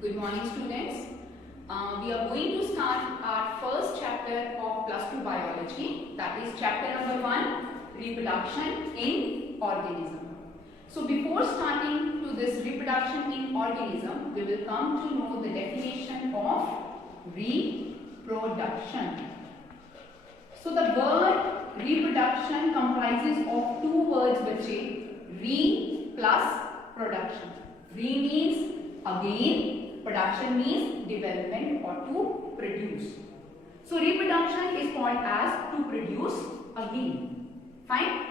Good morning, students. We are going to start our first chapter of plus 2 biology, that is chapter number 1, reproduction in organism. So before starting to this reproduction in organism, we will come to know the definition of reproduction. So the word reproduction comprises of two words, bache, re plus production. Re means again, production means development or to produce. So reproduction is called as to produce again. Fine.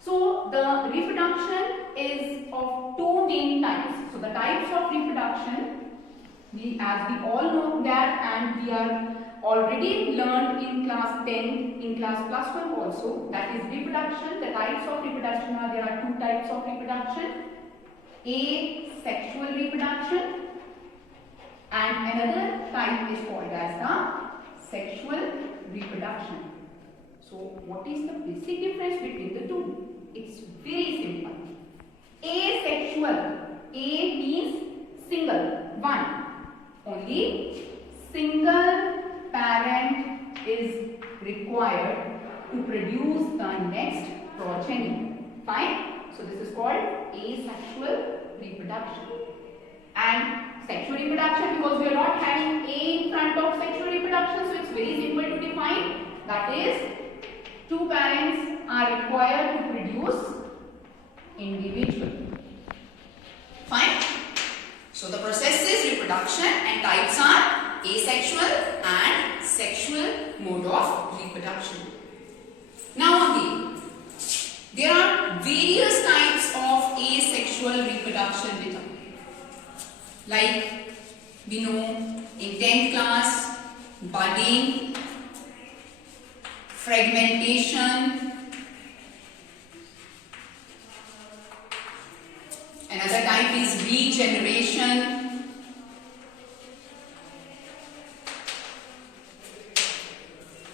So the reproduction is of two main types. So the types of reproduction, as we all know that, and we are already learned in class 10, in class plus 1 also, that is reproduction. The types of reproduction are, there are two types of reproduction. Asexual reproduction and another type is called as the sexual reproduction. So what is the basic difference between the two? It's very simple. Asexual, A means single, one. Only single parent is required to produce the next progeny. Fine? So this is called asexual reproduction. And sexual reproduction, because we are not having A in front of sexual reproduction, so it's very simple to define. That is, two parents are required to produce individually. Fine? So the process is reproduction and types are asexual and sexual mode of reproduction. Now again, there are various types of asexual reproduction with us. Like we know in 10th class, budding, fragmentation, another type is regeneration,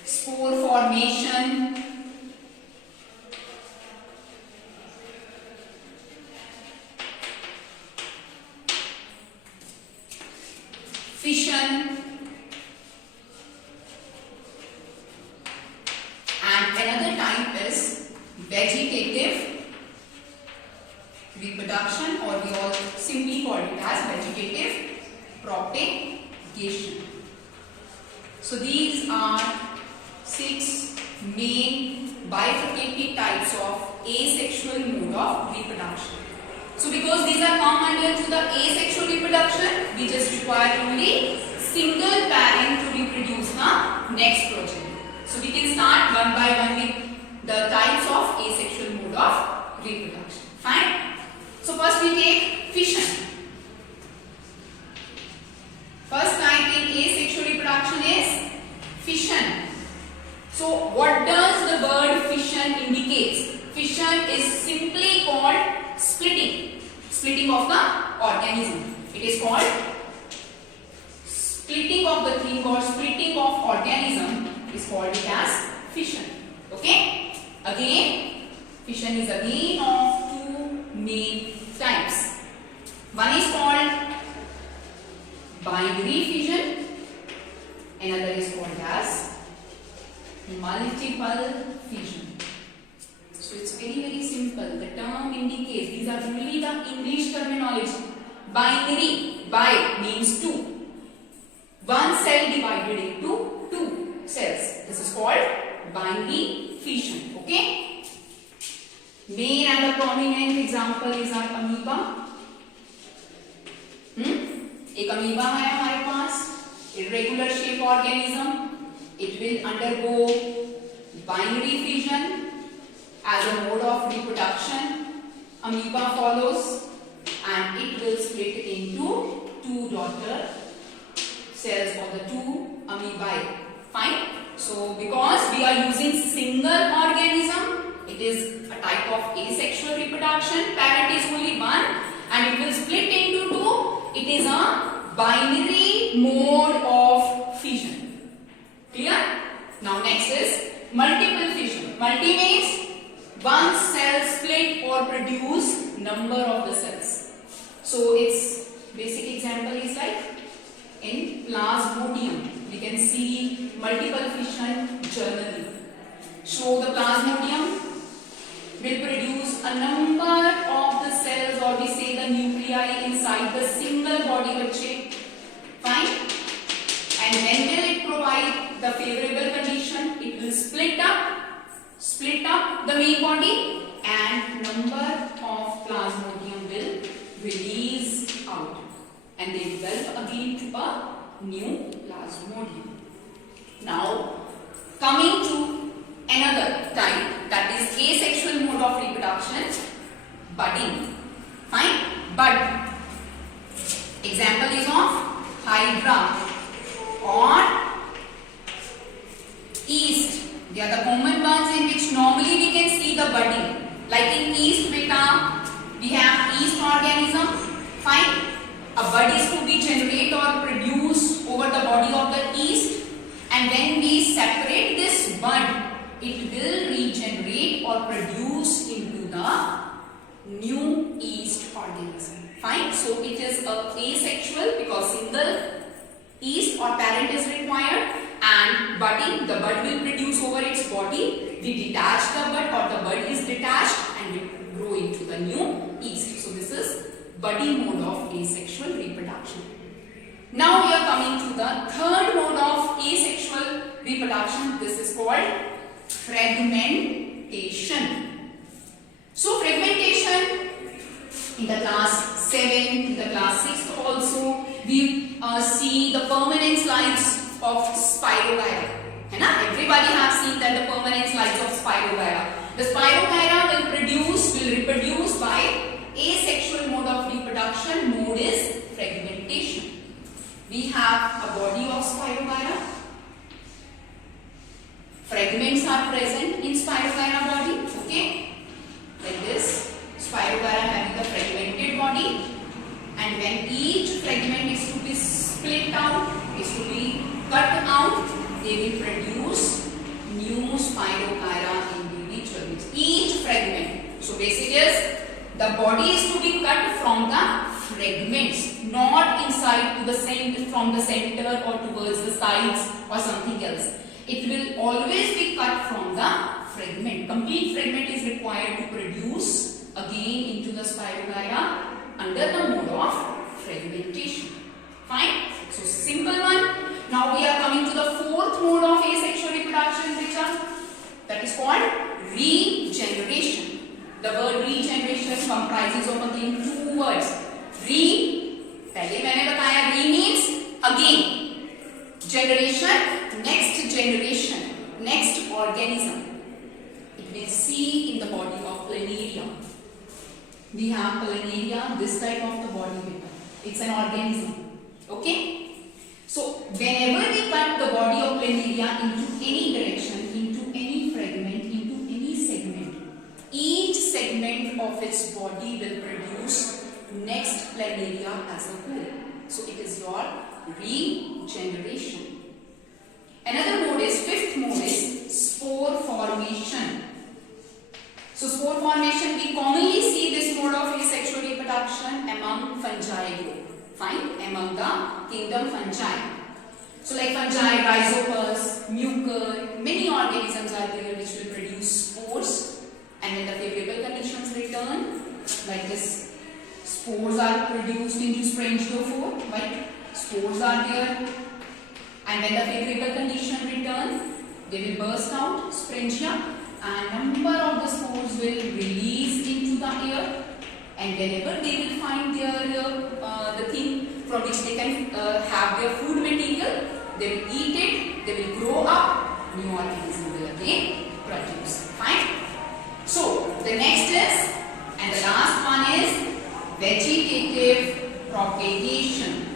spore formation, fission, and another type is vegetative reproduction, or we all simply call it as vegetative propagation. So these are 6 main bifurcated types of asexual mode of reproduction. So because these are come under to the asexual reproduction, we just require only single parent to reproduce the next progeny. So we can start one by one with the types of asexual mode of reproduction. Fine? So first we take fission. First type in asexual reproduction is fission. So what does the word fission indicates? Fission is simply called splitting of the organism. It is called splitting of the thing, or splitting of organism is called it as fission. Okay? Again, fission is again of two main types. One is called binary fission, another is called as multiple fission. So it's very simple. The term indicates, these are only the English terminology. Binary, bi means two. One cell divided into two cells. This is called binary fission. Okay? Main and the prominent example is our amoeba. एक amoeba है हमारे पास, irregular shape organism. It will undergo binary fission as a mode of reproduction. Amoeba follows and it will split into two daughter cells of the two amoebae. Fine? So because we are using single organism, it is a type of asexual reproduction. Parent is only one and it will split into two. It is a binary mode of fission. Clear? Now next is multiple fission. Multi means one cell split or produce number of the cells. So its basic example is like in plasmodium. We can see multiple fission journally. So the plasmodium will produce a number of the cells, or we say the nuclei inside the single body bache. Fine. And when will it provide the favorable condition? It will split up the main body, and number of plasmodium will release out, and they develop again to a new plasmodium. Now coming to another type, that is asexual mode of reproduction, budding. Fine. Bud. Example is of hydra or yeast. They are the common ones in which normally we can see the budding. Like in yeast beta, we have yeast organism. Fine. A bud is to be generated or produced over the body of the yeast, and when we separate this bud, it will regenerate or produce into the new yeast organism. Fine. So it is a asexual because single yeast or parent is required, and budding, the bud will produce over its body. We detach the bud, or the bud is detached and will grow into the new yeast. So this is budding mode of asexual reproduction. Now we are coming to the third mode of asexual reproduction. This is called fragmentation. So fragmentation, in the class 7, in the class 6 also, we see the permanent slides of Spirogyra. Everybody has seen that the permanent slides of Spirogyra. The Spirogyra will reproduce by asexual mode of reproduction. Mode is fragmentation. We have a body of Spirogyra. Fragments are present in Spirogyra body. Okay, like this. Spirogyra having the fragmented body, and when each fragment is to be split out, is to be cut out, they will produce new Spirogyra individually. Each fragment. So basic is the body is to be cut from the fragments, not inside to the center, from the center or towards the sides or something else. It will always be cut from the fragment. Complete fragment is required to produce again into the Spirogyra under the mode of fragmentation. Fine. So simple one. Now we are coming to the fourth mode of asexual reproduction, that is called regeneration. The word regeneration comprises of again two words. Re, पहले मैंने बताया, re means again. Generation, next organism. It will see in the body of planaria. We have planaria, this type of the body beta. It's an organism. Okay? So whenever we cut the body of planaria into any direction, into any fragment, into any segment, each segment of its body will produce next planaria as a whole. So it is your regeneration. Another mode is, fifth mode is spore formation. So spore formation, we commonly see this mode of asexual reproduction among fungi group. Fine, among the kingdom fungi. So like fungi, rhizopus, mucor, many organisms are there which will produce spores, and when the favorable conditions return, like this, spores are produced into sprengiophore, right? Spores are there, and when the favorable condition return, they will burst out, sprengia, and number of the spores will release into the air, and whenever they will find their the thing from which they can have their food material, they will eat it, they will grow up, new organism will again produce. Fine. So the next is, and the last one is vegetative propagation.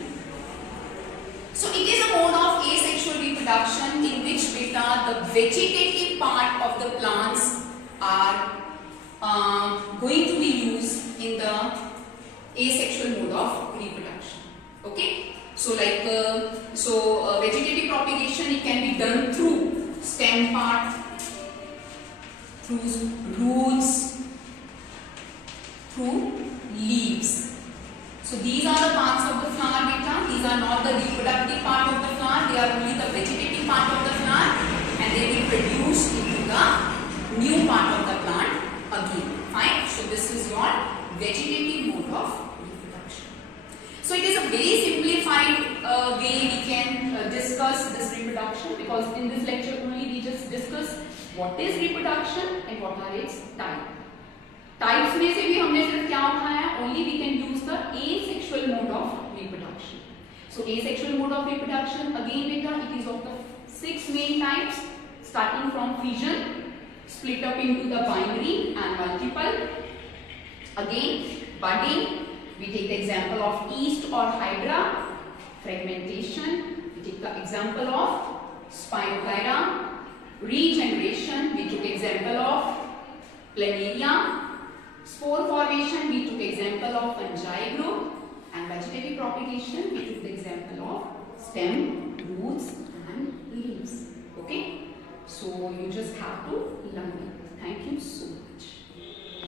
So it is a mode of asexual reproduction in which the vegetative part of the plants are going to be used in the asexual mode of reproduction. Okay, so like vegetative propagation, it can be done through stem part, through roots, through leaves. So these are the parts of the flower beta. These are not the reproductive part of the flower, they are only the vegetative part of the flower, and they will produce into the new part of the plant again. Fine. So this is your vegetative mode of reproduction. So it is a very simplified way we can discuss this reproduction, because in this lecture only we just discuss what is reproduction and what are its types. Types में से भी हमने सिर्फ क्या उठाया, only we can use the asexual mode of reproduction. So asexual mode of reproduction, again beta, it is of the 6 main types, starting from fission, split up into the binary and multiple. Again budding, we take the example of yeast or hydra. Fragmentation, we take the example of Spirogyra. Regeneration, we took example of Planaria. Spore formation, we took example of fungi group, and vegetative propagation, we took the example of stem, roots and leaves. Okay, so you just have to